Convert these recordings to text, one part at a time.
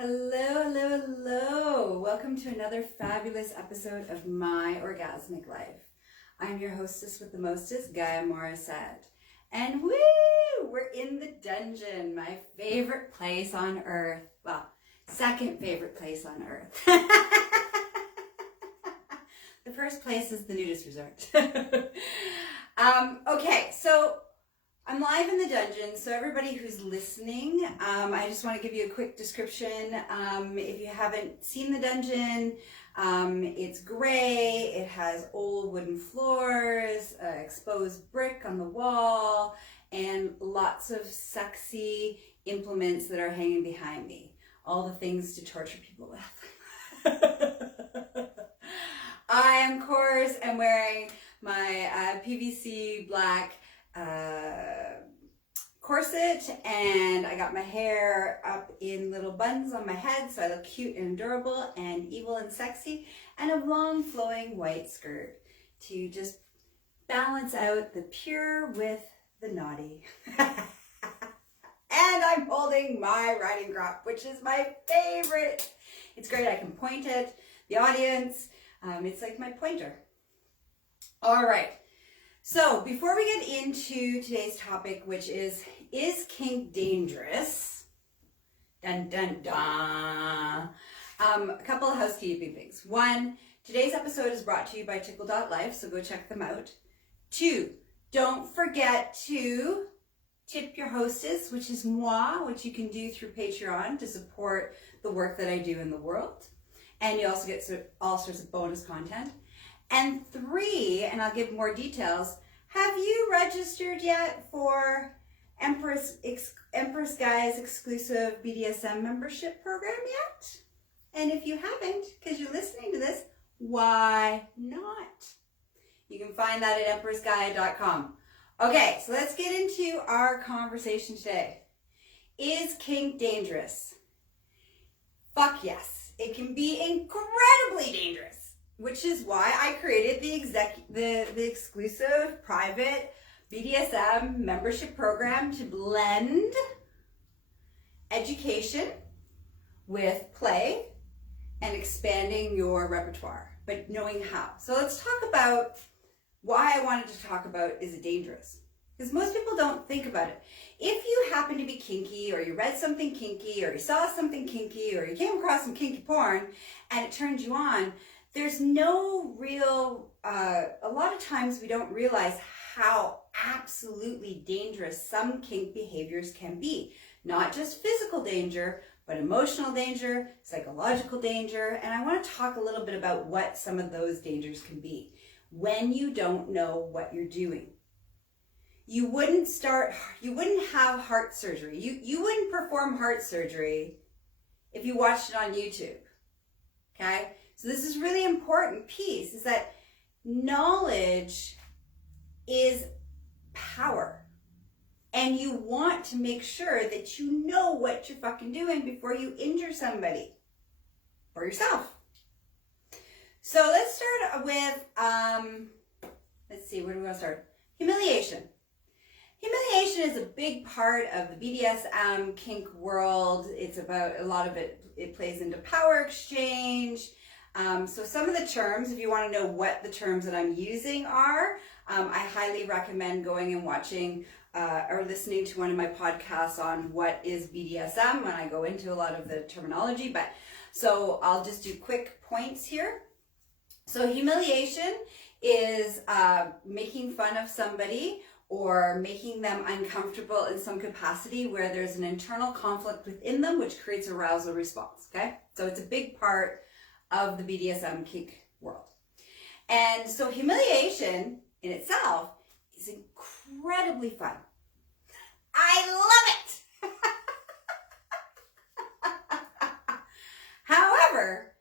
Hello, hello, hello. Welcome to another fabulous episode of My Orgasmic Life. I'm your hostess with the mostest, Gaia Morrissette. And woo, we're in the dungeon, my favorite place on earth. Well, second favorite place on earth. The first place is the nudist resort. Okay, so I'm live in the dungeon, so everybody who's listening, I just want to give you a quick description. If you haven't seen the dungeon, it's gray, it has old wooden floors, exposed brick on the wall, and lots of sexy implements that are hanging behind me. All the things to torture people with. I, of course, am wearing my PVC black corset, and I got my hair up in little buns on my head so I look cute and adorable and evil and sexy, and a long flowing white skirt to just balance out the pure with the naughty. And I'm holding my riding crop, which is my favorite. It's great. I can point at the audience. It's like my pointer. All right. So before we get into today's topic, which is kink dangerous? Dun, dun, dun. A couple of housekeeping things. One, today's episode is brought to you by Tickle.life, so go check them out. Two, don't forget to tip your hostess, which is moi, which you can do through Patreon to support the work that I do in the world. And you also get all sorts of bonus content. And three, and I'll give more details, have you registered yet for Empress Gaia's exclusive BDSM membership program yet? And if you haven't, because you're listening to this, why not? You can find that at empressgaia.com. Okay, so let's get into our conversation today. Is kink dangerous? Fuck yes. It can be incredibly dangerous. Which is why I created the exclusive private BDSM membership program to blend education with play and expanding your repertoire, but knowing how. So let's talk about why I wanted to talk about is it dangerous? Because most people don't think about it. If you happen to be kinky, or you read something kinky, or you saw something kinky, or you came across some kinky porn and it turned you on, there's no real, a lot of times we don't realize how absolutely dangerous some kink behaviors can be. Not just physical danger, but emotional danger, psychological danger, and I want to talk a little bit about what some of those dangers can be when you don't know what you're doing. You wouldn't have heart surgery. You wouldn't perform heart surgery if you watched it on YouTube, okay? So this is really important piece, is that knowledge is power. And you want to make sure that you know what you're fucking doing before you injure somebody or yourself. So let's start with, let's see, where do we want to start? Humiliation. Humiliation is a big part of the BDSM kink world. It's about, a lot of it plays into power exchange. So some of the terms, if you want to know what the terms that I'm using are, I highly recommend going and watching or listening to one of my podcasts on what is BDSM when I go into a lot of the terminology. But so I'll just do quick points here. So humiliation is making fun of somebody or making them uncomfortable in some capacity where there's an internal conflict within them, which creates arousal response, okay? So it's a big part of the BDSM kink world. And so humiliation in itself is incredibly fun. I love it. However,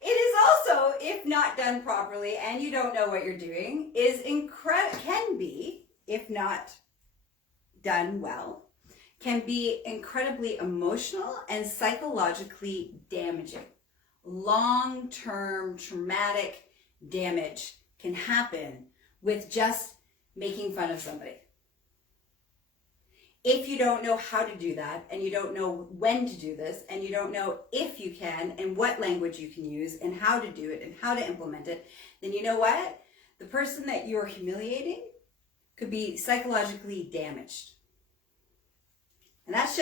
it is also, if not done properly and you don't know what you're doing, can be, if not done well, can be incredibly emotional and psychologically damaging. Long-term traumatic damage can happen with just making fun of somebody. if you don't know how to do that, and you don't know when to do this, and you don't know if you can, and what language you can use, and how to do it, and how to implement it, then you know what? The person that you're humiliating could be psychologically damaged. And that's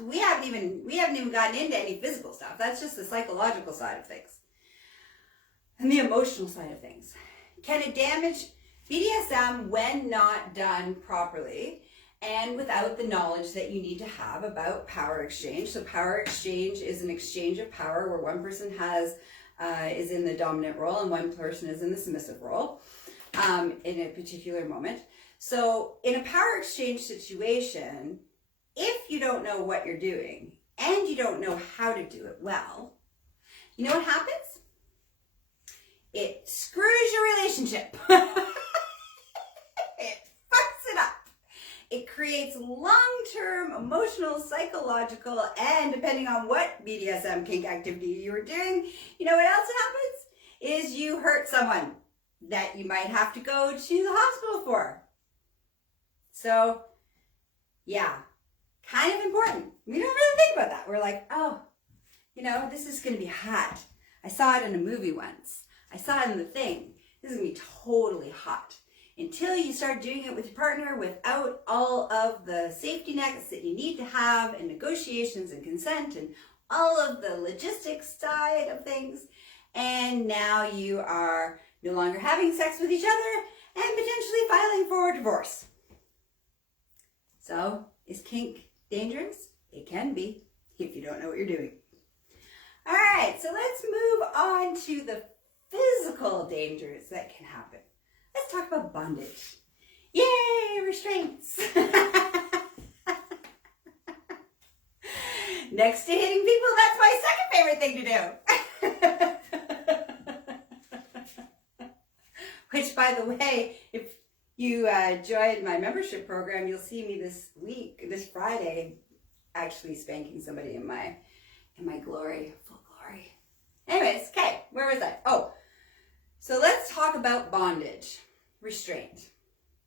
we haven't even gotten into any physical stuff. That's just the psychological side of things. And the emotional side of things. Can it damage BDSM when not done properly and without the knowledge that you need to have about power exchange? So power exchange is an exchange of power where one person is in the dominant role and one person is in the submissive role in a particular moment. So in a power exchange situation, if you don't know what you're doing and you don't know how to do it well, you know what happens? It screws your relationship. It fucks it up. It creates long-term emotional, psychological, and depending on what BDSM kink activity you were doing, you know what else happens? Is you hurt someone that you might have to go to the hospital for. So, yeah, kind of important. We don't really think about that. We're like, oh, you know, this is going to be hot. I saw it in a movie once. I saw it in the thing. This is going to be totally hot. Until you start doing it with your partner without all of the safety nets that you need to have and negotiations and consent and all of the logistics side of things. And now you are no longer having sex with each other and potentially filing for divorce. So, is kink dangerous? It can be if you don't know what you're doing. All right, so let's move on to the physical dangers that can happen. Let's talk about bondage. Yay, restraints. Next to hitting people, that's my second favorite thing to do. Which, by the way, if you joined my membership program, you'll see me this Friday, actually spanking somebody in my glory, full glory. Anyways, okay, where was I? Oh, so let's talk about bondage, restraint.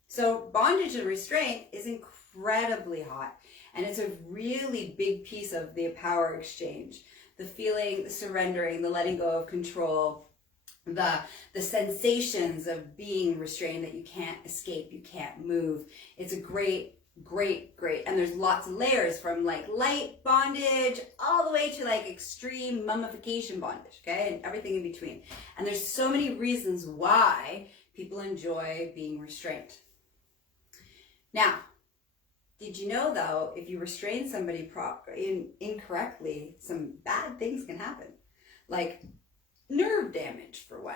So bondage and restraint is incredibly hot, and it's a really big piece of the power exchange. The feeling, the surrendering, the letting go of control, the sensations of being restrained, that you can't escape, you can't move. It's a great, and there's lots of layers from like light bondage all the way to like extreme mummification bondage, okay, and everything in between. And there's so many reasons why people enjoy being restrained. Now, did you know though, if you restrain somebody incorrectly, some bad things can happen, like nerve damage for one.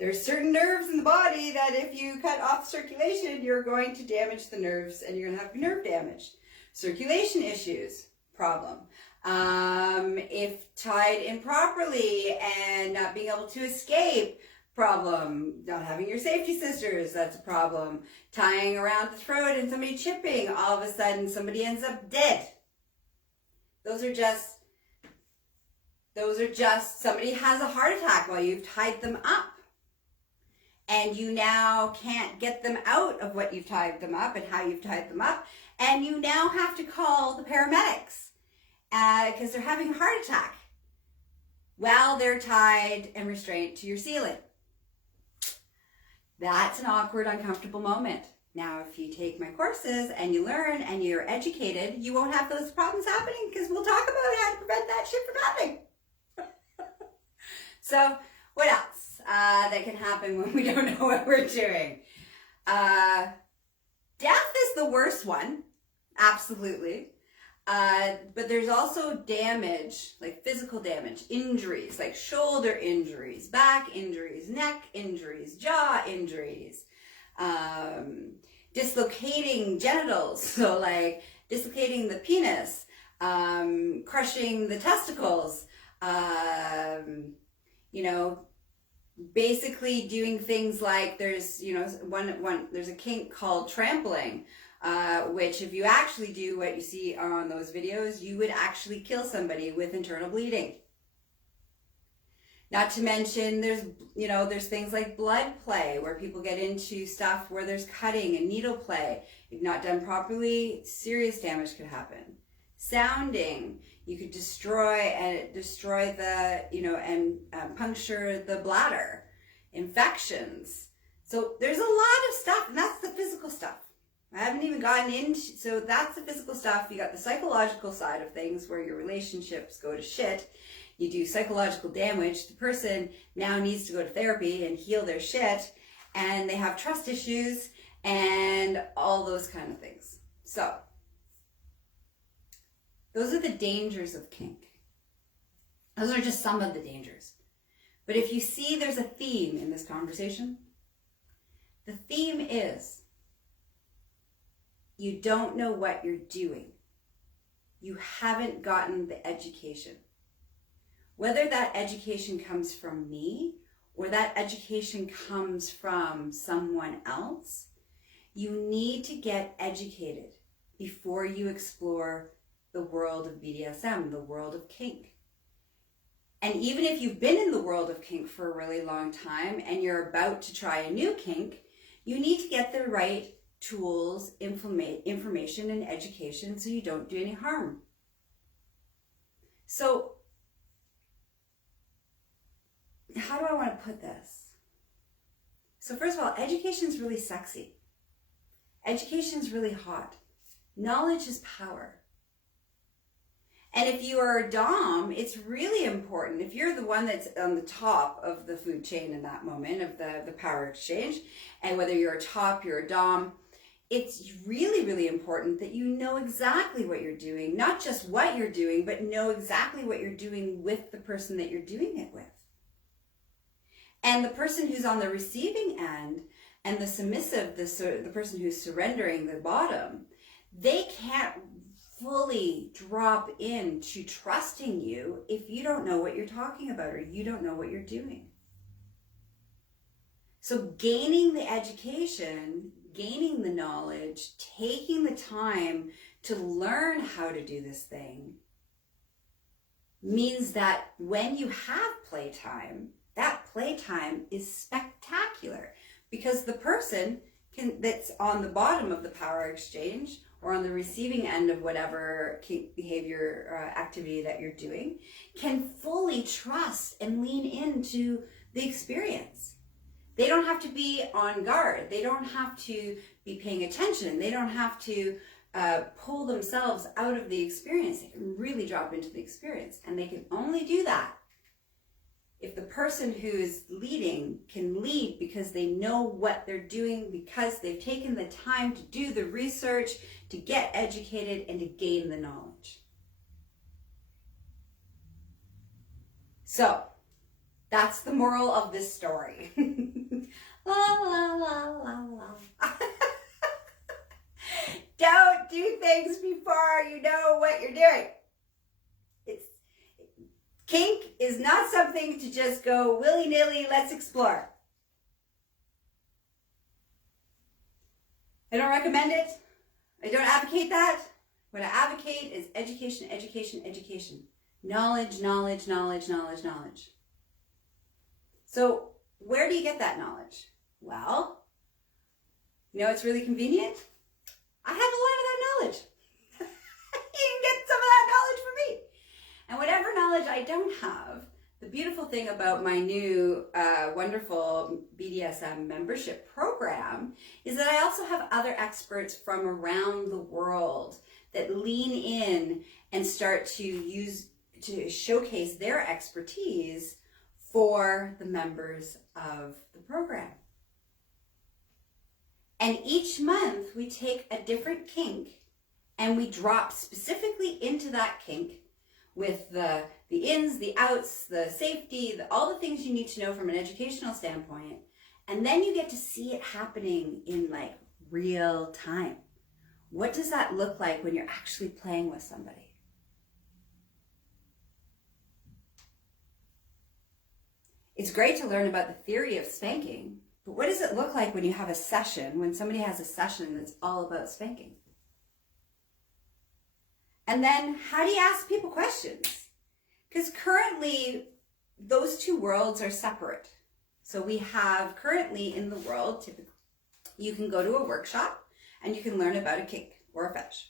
There's certain nerves in the body that if you cut off circulation, you're going to damage the nerves and you're going to have nerve damage. Circulation issues, problem. If tied improperly and not being able to escape, problem. Not having your safety scissors, that's a problem. Tying around the throat and somebody chipping, all of a sudden somebody ends up dead. Those are just somebody has a heart attack while you've tied them up. And you now can't get them out of what you've tied them up and how you've tied them up. And you now have to call the paramedics because they're having a heart attack while they're tied and restrained to your ceiling. That's an awkward, uncomfortable moment. Now, if you take my courses and you learn and you're educated, you won't have those problems happening because we'll talk about how to prevent that shit from happening. So, what else that can happen when we don't know what we're doing? Death is the worst one, absolutely. But there's also damage, like physical damage, injuries, like shoulder injuries, back injuries, neck injuries, jaw injuries, dislocating genitals, so like dislocating the penis, crushing the testicles, basically doing things like there's a kink called trampling, which if you actually do what you see on those videos, you would actually kill somebody with internal bleeding. Not to mention there's things like blood play where people get into stuff where there's cutting and needle play. If not done properly, serious damage could happen. Sounding, you could destroy the, and puncture the bladder. Infections. So there's a lot of stuff, and that's the physical stuff. I haven't even gotten into, so that's the physical stuff. You got the psychological side of things where your relationships go to shit. You do psychological damage. The person now needs to go to therapy and heal their shit, and they have trust issues and all those kind of things. So those are the dangers of kink. Those are just some of the dangers. But if you see there's a theme in this conversation, the theme is you don't know what you're doing. You haven't gotten the education. Whether that education comes from me or that education comes from someone else, you need to get educated before you explore the world of BDSM, the world of kink. And even if you've been in the world of kink for a really long time and you're about to try a new kink, you need to get the right tools, information, and education so you don't do any harm. So, how do I want to put this? So first of all, education is really sexy. Education is really hot. Knowledge is power. And if you are a dom, it's really important. If you're the one that's on the top of the food chain in that moment of the power exchange, and whether you're a top, you're a dom, it's really, really important that you know exactly what you're doing. Not just what you're doing, but know exactly what you're doing with the person that you're doing it with. And the person who's on the receiving end and the submissive, the person who's surrendering the bottom, they can't fully drop into trusting you if you don't know what you're talking about or you don't know what you're doing. So gaining the education, gaining the knowledge, taking the time to learn how to do this thing means that when you have playtime, that playtime is spectacular because the person that's on the bottom of the power exchange or on the receiving end of whatever behavior activity that you're doing can fully trust and lean into the experience. They don't have to be on guard. They don't have to be paying attention. They don't have to pull themselves out of the experience. They can really drop into the experience. And they can only do that if the person who is leading can lead because they know what they're doing, because they've taken the time to do the research, to get educated, and to gain the knowledge. So, that's the moral of this story. La, la, la, la, la. Don't do things before you know what you're doing. Kink is not something to just go willy-nilly, let's explore. I don't recommend it. I don't advocate that. What I advocate is education, education, education. Knowledge, knowledge, knowledge, knowledge, knowledge. So where do you get that knowledge? Well, it's really convenient. I have a lot of that knowledge. You can get some of that knowledge from me. And whatever knowledge I don't have, the beautiful thing about my new wonderful BDSM membership program is that I also have other experts from around the world that lean in and start to showcase their expertise for the members of the program. And each month we take a different kink and we drop specifically into that kink with the ins, the outs, the safety, all the things you need to know from an educational standpoint. And then you get to see it happening in like real time. What does that look like when you're actually playing with somebody? It's great to learn about the theory of spanking, but what does it look like when you have a session, when somebody has a session that's all about spanking? And then how do you ask people questions? Because currently those two worlds are separate. So we have currently in the world, typically, you can go to a workshop and you can learn about a kink or a fetish.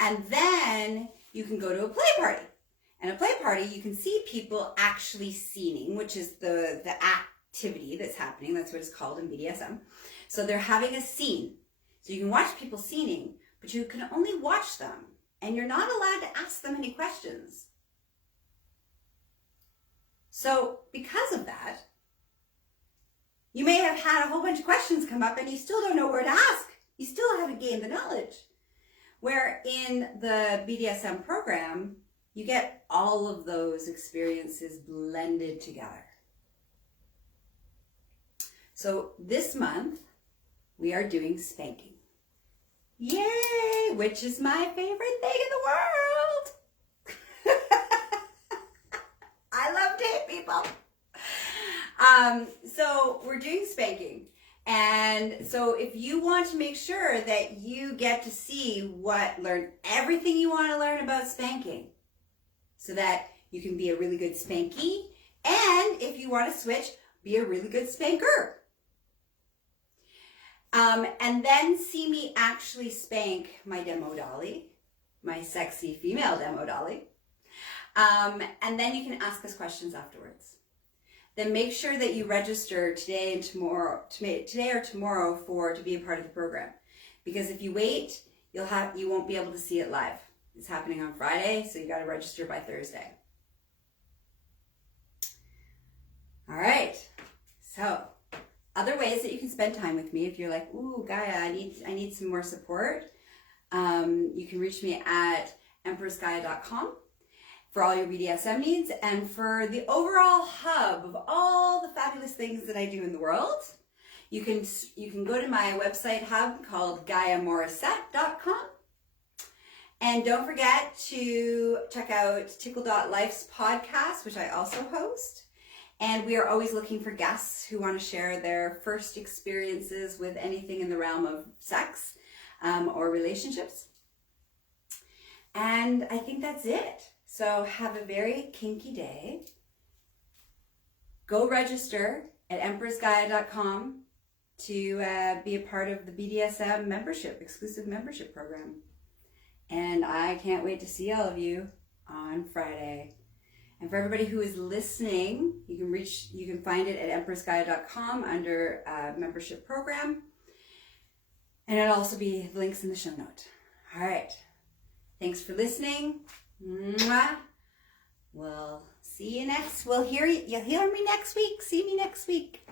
And then you can go to a play party. And a play party, you can see people actually scening, which is the activity that's happening. That's what it's called in BDSM. So they're having a scene. So you can watch people scening, but you can only watch them. And you're not allowed to ask them any questions. So because of that, you may have had a whole bunch of questions come up and you still don't know where to ask. You still haven't gained the knowledge. Where in the BDSM program, you get all of those experiences blended together. So this month, we are doing spanking. Yay! Which is my favorite thing in the world. I love to hit people. So we're doing spanking. And so if you want to make sure that you get to learn everything you want to learn about spanking, so that you can be a really good spanky, and if you want to switch, be a really good spanker. And then see me actually spank my demo dolly, my sexy female demo dolly. And then you can ask us questions afterwards. Then make sure that you register today or tomorrow to be a part of the program. Because if you wait, you won't be able to see it live. It's happening on Friday, so you got to register by Thursday. All right. So, other ways that you can spend time with me if you're like, ooh, Gaia, I need some more support. You can reach me at empressgaia.com for all your BDSM needs, and for the overall hub of all the fabulous things that I do in the world, you can go to my website hub called GaiaMorrissette.com. And don't forget to check out Tickle.life's podcast, which I also host. And we are always looking for guests who want to share their first experiences with anything in the realm of sex or relationships. And I think that's it. So have a very kinky day. Go register at empressgaia.com to be a part of the BDSM exclusive membership program. And I can't wait to see all of you on Friday. And for everybody who is listening, you can find it at empressgaia.com under membership program. And it'll also be links in the show note. All right. Thanks for listening. Mwah. You'll hear me next week. See me next week.